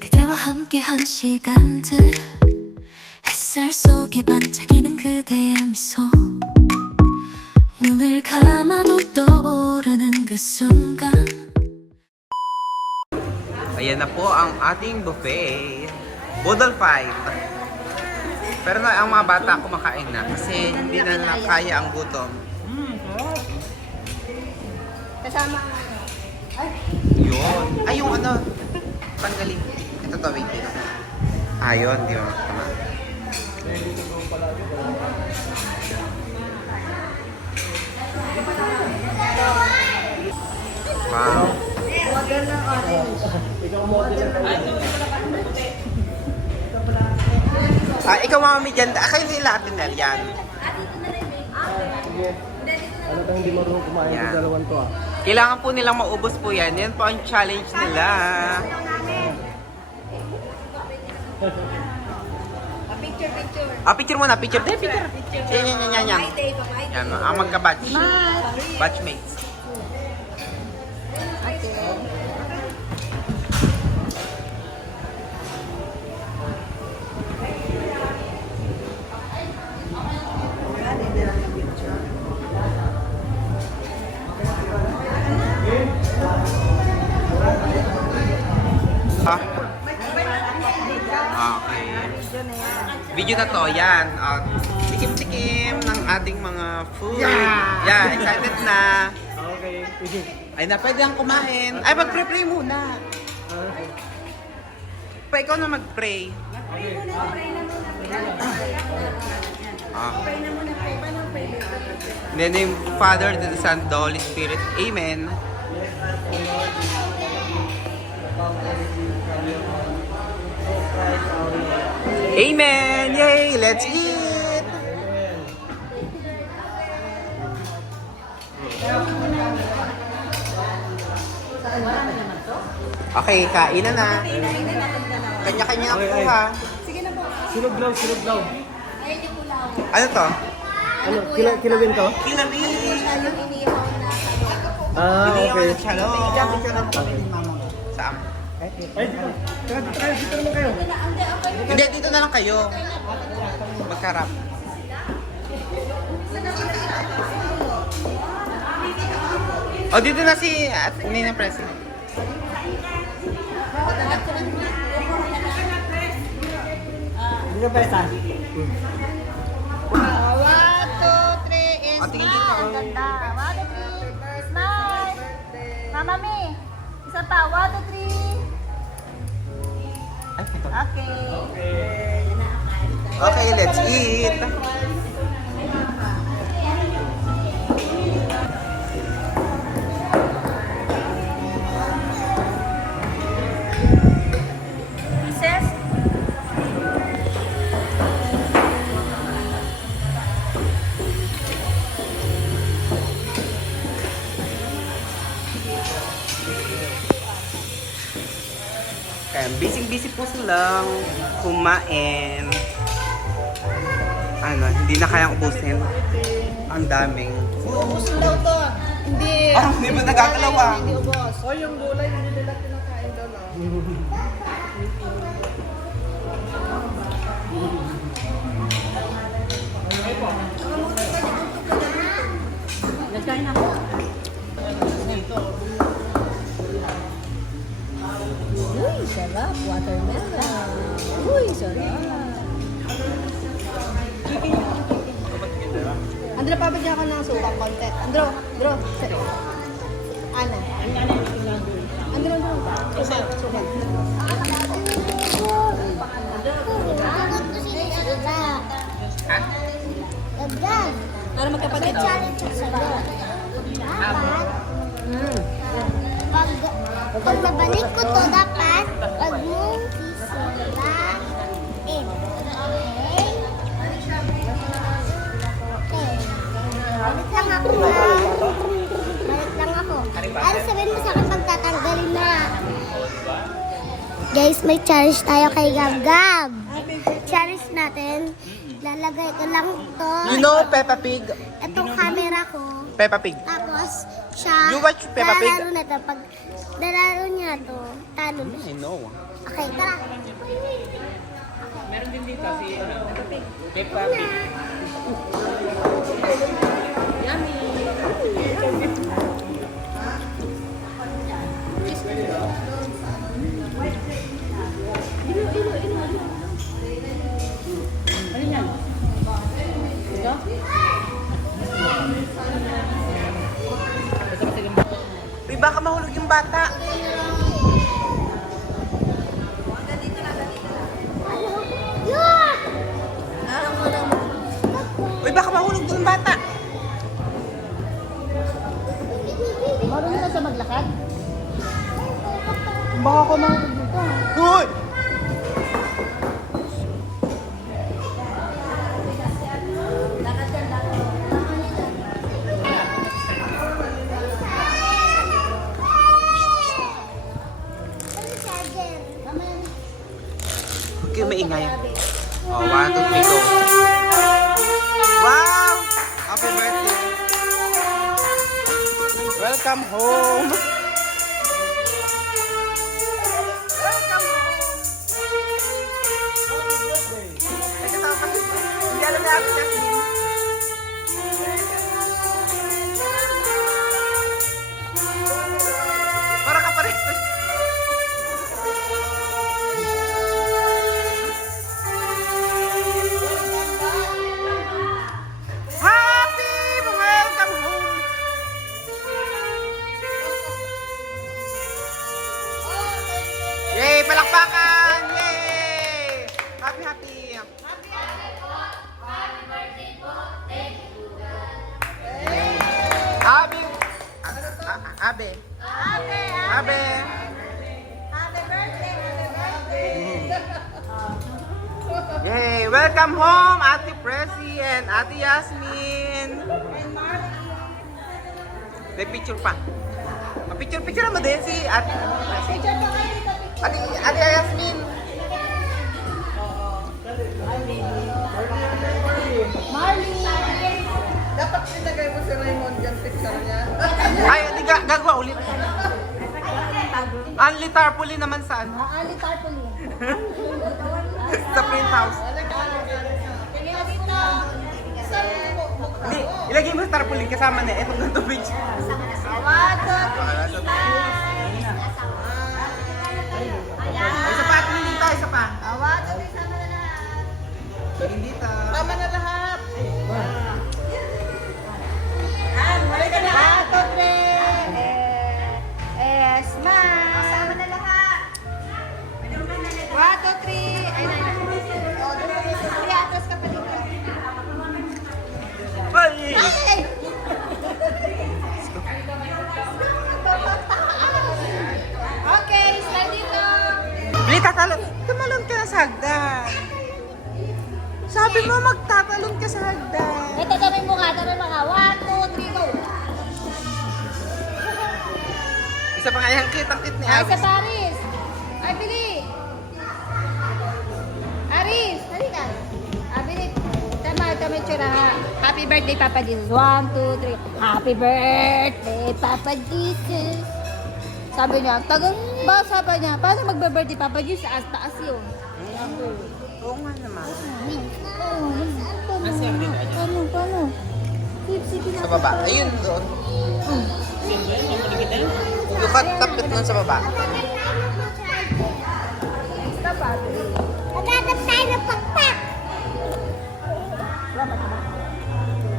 그대와 함께한 시간들 햇살 속에 반짝이는 그대의 미소 눈을 감아도 떠오르는 그 순간 Ayan na po ang ating buffet. Budol fight. Pero na, ang mga bata kumakain na kasi hindi na nila kaya ang gutom. Kasama Yun. Ay, yung ano, tanggalin. Ito to, wait dito. Ayun, di ba? Tama. Wow. model ng orange. Ah, ikaw mami dyan. Kayo nila atin na yan. Ano kang hindi marunong kumain Yan. sa dalawan to ah? Kailangan po nilang maubos po yan. Yan po ang challenge nila. Picture. Ah, picture muna. Picture. Picture. Yan. Yan, ang magka-batch. Batchmates. Ah. Okay. Video na to, yan. Tikim-tikim ng ating mga food. Yeah, excited na. Okay. Ay na, pwede ang kumain. Ay, mag-pray muna. Pa, ikaw na mag-pray. In the name of the Father, to the Son, to the Holy Spirit. Amen. Amen! Yay! Let's eat! Okay, kain na na. Kanya-kanya na po ha. Silog daw. Ano to? Ano, kilawin to? Kinabi! Ah, okay. Saan? Ay, dito. Dito naman kayo. Hindi, dito na lang kayo. Magkarap. O, dito na si Nina President. Dito pa isa. 1, 2, 3, O, tingin dito. Ganda. 1, 2, 3. Smile. Mama Mi. Isa pa. 1, 2, 3. Ay, ito. Okay. Okay, let's eat. Pieces. Kaya busy-busy po silang kumain. Ano, hindi na kayang ubusin. Ang daming. Ubusin daw to. Hindi. Ah, hindi mo nagagalaw ah. Hindi ubos. Oh, yung gulay, hindi nila kinakain daw na. Nagkain ako. Uy, sarap. Watermelon. Uy, sarap. Andro, pabigyan ka ng sukang konti. Andro. Ano? Andro. Sukang. Ha? Para magkapatid. Pag nabalik ko to, dapat wag mong sisirain. Okay? Okay. Balik lang ako ha. Balik lang ako. Ano sabihin mo sa akin pag tatanggalin na? Guys, may challenge tayo kay Gab Gab. Challenge natin. Lalagay ko lang to. You know Peppa Pig? Itong camera ko. Peppa Pig. Tapos, siya, You watch Peppa Pig? lalaro na to. Pag dalaro niya to, talo na I siya. know. Okay, tara. Meron din dito si Peppa Pig. Uy, baka mahulog yung bata. Yeah! Uy, baka mahulog yung bata. Marunong na siya maglakad? Baka ko mahulog dito. Uy! Okay, maingay. Oh, 1, 2, 3, go. Wow! Happy birthday! Welcome home! Welcome home! Ay, kasama pa si... Hindi alam na ako Jasmine. Para ka pa rin. Happy welcome home! Yay! Palakpakan! Yay! Happy, happy! Happy! Abe! Abe! Yay! Welcome home, Ate Presi and Ate Yasmin! May picture pa. Picture mo din si Ate Presi. Ate Yasmin! Dapat pinagay mo si Raymond yung picture niya. Ay, hindi gagawa ulit. Only tarpaulin naman sa ano? Ali tarpaulin. Sa print house. Hindi, ilagay mo sa tarpaulin kasama na. Etong ganito picture. Isa pa, tingin dito, isa pa. Tingin dito. Tama na lahat. Kasama na lahat. 1, 2, 3. Ay, na. O, dali atras ka pa dito. Ay! Okay, slide dito. Bili, tumalon ka na sa hagdan. Sabi mo magtatalon ka sa hagdan. Ito, tamay mo ka. 1, 2, 3, go. Isa pa nga yung kitang-kit ni Ay, Abby. sa Paris. Ay, Bili. Aris, halika. Bili. Tama yung tsura ha. Happy birthday, Papa Jesus. 1, 2, 3. Happy birthday, Papa Jesus. Sabi niya, basa pa niya. Paano magbe-birthday, Papa Jesus? Taas yun. Oo nga naman. Paano? Sa baba. Ayun, doon. Yung kapit nun sa baba. Maghanap tayo ng pakpak.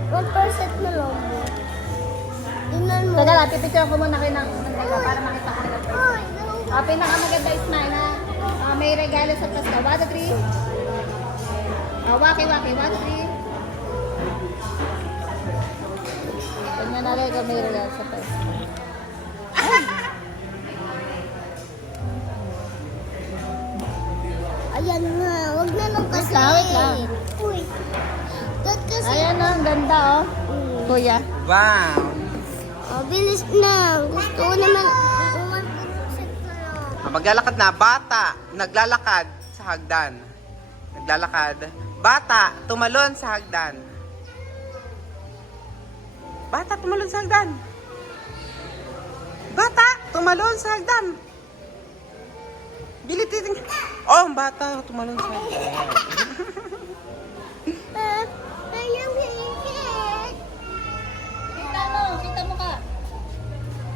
1% na lang. Tingnan mo. Teka lang, pipicture ko muna kayo ng para makita ko nila. Ay, no. Pinakamaganda is mine ha. May regalo sa Pasko. 1, 2, 3. Waki-waki. 1, 2, 3. Tingnan natin kung may regalo sa Pasko. Ayan nga, wag na lang kasi. Wait lang. Uy. Dad kasi. Ayan ang ganda oh. Kuya. Wow! Oh, bilis na. Gusto ko naman. Maglalakad na. Bata, naglalakad sa hagdan. Naglalakad. Bata, tumalon sa hagdan. Bata, tumalon sa hagdan. Bata, tumalon sa hagdan. Bilit titing. Oh, ang bata, tumalon sa hagdan. Ayang higit. Kita mo ka.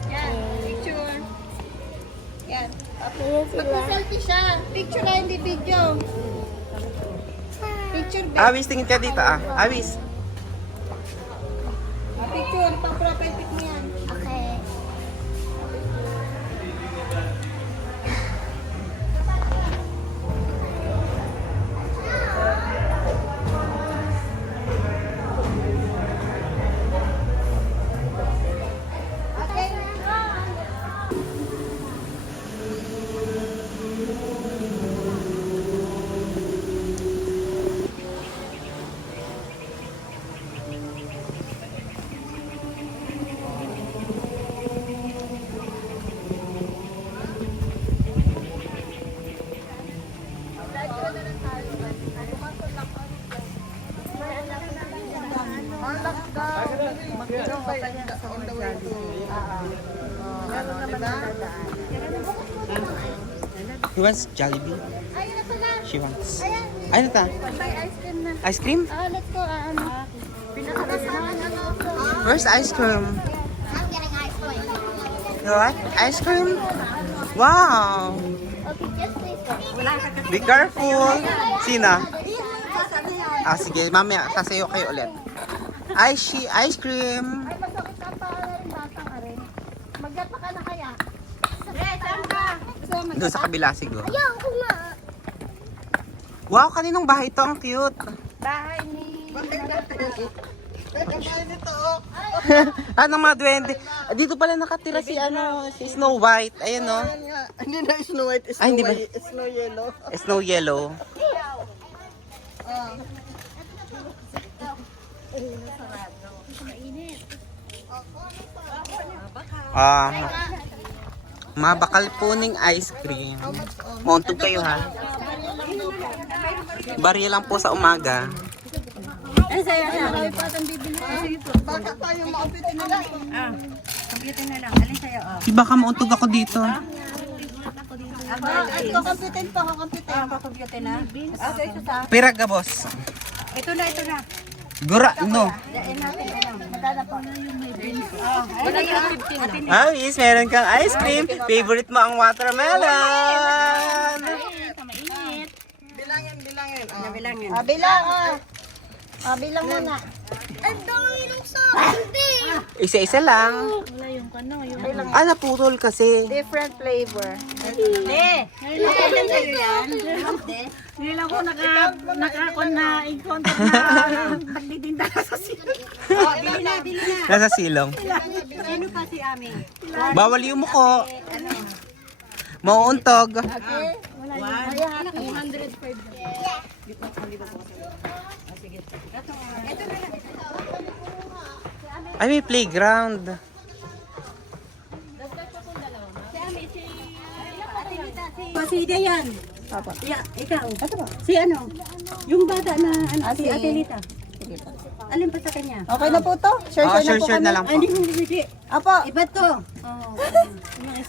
Yan, picture. Yan. Ayan sila. Mag-selfie siya. Picture na, hindi video. Picture, be. Awis, tingin ka dito ah. Awis. Picture, pang-profile pic mo yan. Okay. On the way to, diba? He wants Jollibee. Ayun na pala. She wants. Ayan. Ano ta? May ice cream na. Ice cream? Let's go. Pinakalasahan ako. Where's the ice cream? I'm getting ice cream. You like ice cream? Wow! Okay, just please. Be careful! Sina? Ah, sige. Mamaya, sasayo kayo ulit. Ice cream! Ay, masakit ang paa na rin, batang arin. Magyapa ka na kaya? Saan ka? Gusto mo Doon sa kabila siguro. Ayaw ko nga. Wow, kaninong bahay ito? Ang cute. bahay ni... Kaya nito, oh. Ano mga duwende? Dito pala nakatira si si Snow White. Ayan no. Ayan nga. Hindi na Snow White, Ay, hindi ba? Snow Yellow. Snow Yellow. Ah, mabakal po ning ice cream. Montog kayo ha. Barya lang po sa umaga. Ay, sa'yo na. Marami pa itong bibili. Baka pa yung maupitin nila. Computer na lang. Alin sa'yo, oh. Di baka mauntog ako dito. Ay, kukumputin pa, kukumputin. Kukumputin na? Okay, ito sa... Piraga boss. Ito na, ito na. Gura, no. Dain natin, ano. Magkano po? Wala yung 15 na. Awis, meron kang ice cream. Favorite mo ang watermelon. Mainit. Bilangin. Nabilangin. Bilang, bilang muna. Ang dami ng sabi. Isa-isa lang. Wala yung kano, yung... Ah, naputol kasi. Different flavor. Hindi. Ngayon sa'yo yan. Hindi lang ko nakakon na in-contact na nagtitinda sa sila. Bili na. Nasa silong. Sino pa si Ami? Bawal yung muko. Mauuntog. Okay. Wala yung 105. Ay, may playground. Si Dayan. Papa. Yeah, ikaw. Si ano? Yung bata na si Ate Lita. Alin pa sa kanya? Okay na po to? Share Ah, na po sure kami. na lang Ay, po. hindi. Apo, Iba to.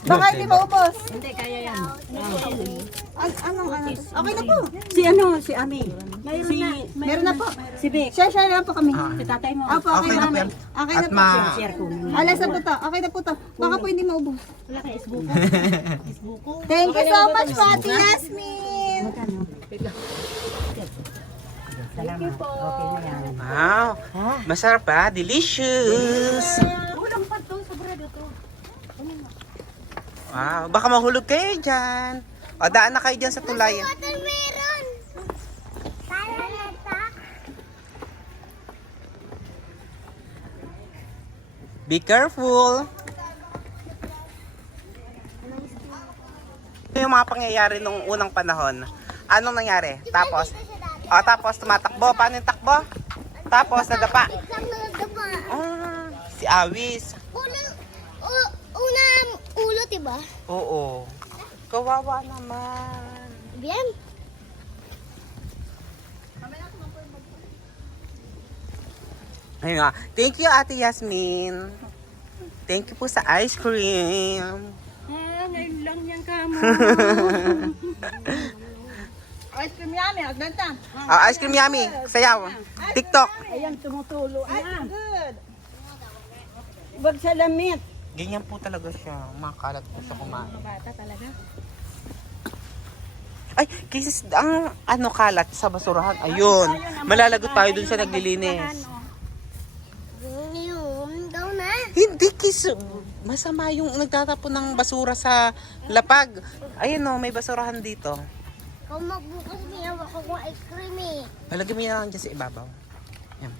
baka hindi maubos. Hindi, kaya yan. Anong ano? Okay na po. Si ano? Si Ami. Si, Meron na po. si Vic. Share na lang po kami. Si tatay mo. Apo, okay, Okay na na po yan. Okay At na po. ma... Share ko. Alas na po to. Okay na po to. Baka po hindi maubos. Wala kay Isbuko. Isbuko. Thank you so much, Pati Yasmin. Magkano? Salamat. Okay na yan. Wow. Masarap pa. Delicious. Kulang pa to. Sobrado to. Wow. Baka mahulog kayo dyan. O, daan na kayo dyan sa tulay. Watermelon. Para nata. Be careful. Ito yung mga pangyayari nung unang panahon. Anong nangyari? Tapos tumatakbo. Paano yung takbo? Tapos nadapa. Biglang nagdapa. Ah, si Awis. Unang ulo, diba? Oo. Kawawa naman. Bien. Ayun nga. Thank you, Ate Yasmin. Thank you po sa ice cream. Ngayon lang yan kamo. Ice cream yummy, agbenta. Ice cream yummy. Sayaw. TikTok. Ayan, tumutulo. Ayan. Good. Wag sa lamit. Ganyan po talaga siya. Makalat po siya kumain. Bata talaga. Ay, cases, ang ano kalat sa basurahan. Ayun. Malalagot tayo dun sa naglilinis. Daw na. Hindi, kis. Masama yung nagtatapon ng basura sa lapag. Ayun o, may basurahan dito. Kung magbukas, may hawak akong ice cream eh. Palagay mo yan lang dyan sa ibabaw. Yan.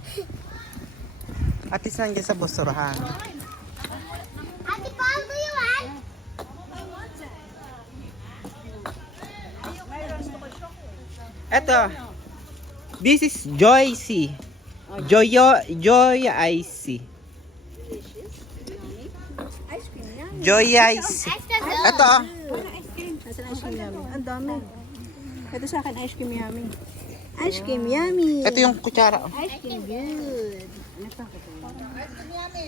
At least nandiyan sa basurahan. Ate Paul, do you want? Eto. This is Joycey. Joy Icy. Joy Icy. Eto. Nasaan ice cream yummy? Ang dami. Ito sa akin, ice cream yummy. Ice cream yummy. Ito yung kutsara. Ice cream good. Ano pa? Ice cream yummy.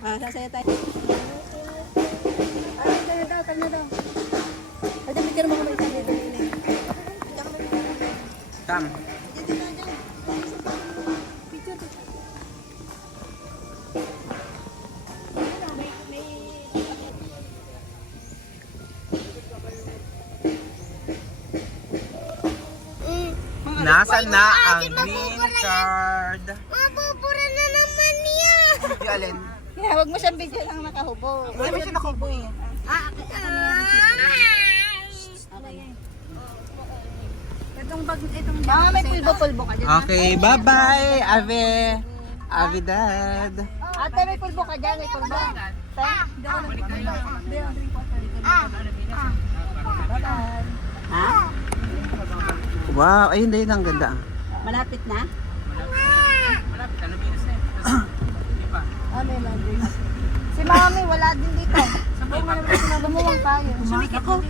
Sasaya tayo. Tanya daw. Ito, bigyan mo ko ba isang dito? Tam. Nasaan na ang green card? Mabubura na naman niya. Yung alin? Kaya wag mo siyang bigyan lang nakahubo. Wala mo siya nakubo eh. Itong bag, itong bag. May pulbo-pulbo ka dyan. Okay, bye-bye, Ave. Ave Dad. Ate, may pulbo ka dyan. May pulbo. Ha? Wow, ayun din ang ganda. Malapit na? Si Mami, wala din dito. Lumuwang tayo. Sumikit ko.